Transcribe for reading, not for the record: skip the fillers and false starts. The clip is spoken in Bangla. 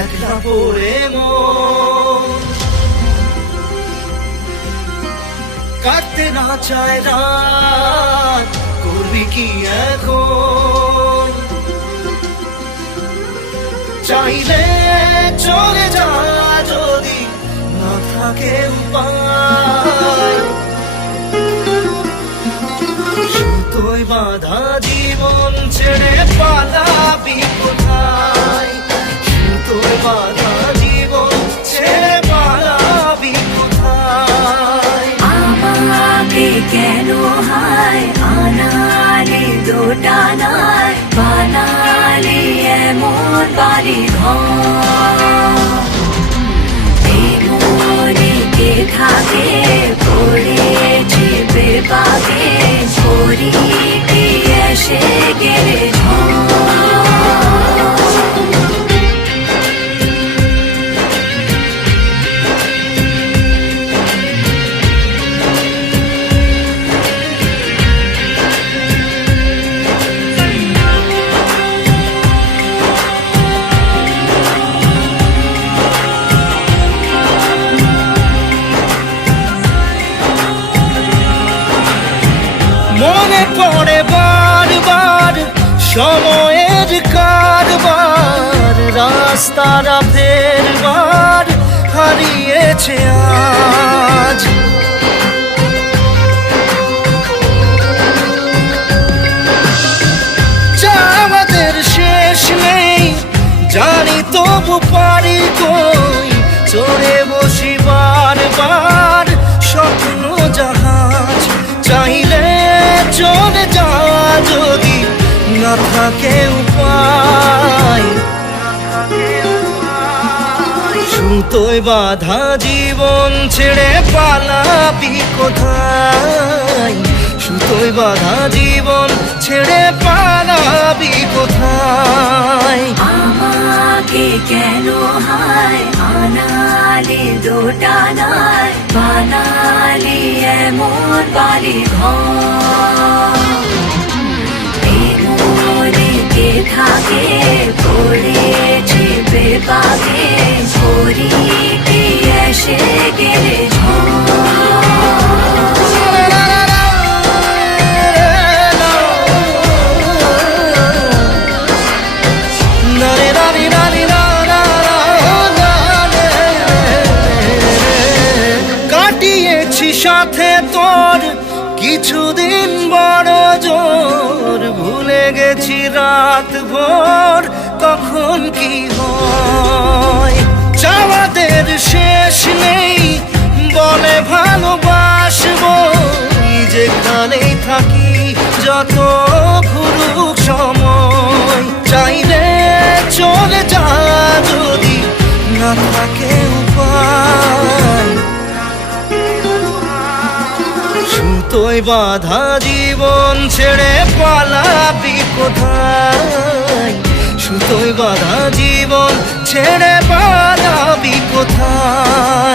একলা পড়ে মন কাটতে না চায় রাত, করবি কি এখন? চাইলে চলে যা যদি না থাকে উপায়, সুতোয় বাঁধা জীবন ছেড়ে পালাবি কোথায়? সুতোয় বাঁধা জীবন ছেড়ে পালাবি কোথায়? আমাকে কেন হায় আনালি দোটানায় বানালি এমন বাড়ি ঘর? মনে থাকে পড়েছি বেবাগে করি কি এসে গেলে মনে পড়ে বারবার সময়ের কারবার, রাস্তারা ফেরবার হারিয়েছে আজ। আমাদের শেষ নেই জানি, তবু পারি কই চড়ে বসি বারবার স্বপ্ন জাহাজ। চাইলে চলে যা যদি না থাকে উপায়, সুতোয় বাঁধা জীবন ছেড়ে পালাবি কোথায়? সুতোয় বাঁধা জীবন ছেড়ে পালাবি কোথায়? আমাকে কেন হায় আনালি দোটানায় বানালি এমন বাড়ি ঘর? মনে থাকে পড়েছি বেবাগে করি কি এসে গেলে কাটিয়েছি সাথে তোর কিছুদিন বড় জোর, ভুলে গেছি রাত ভোর কখন কি হয়। চাওয়াদের শেষ নেই বলে ভালোবাসবো, যেখানেই থাকি যত ঘুরুক সময়। চাইলে চলে যা যদি না থাকে উপায়, সুতোয় বাঁধা জীবন ছেড়ে পালাবি কোথায়? সুতোয় বাঁধা জীবন ছেড়ে পালাবি কোথায়?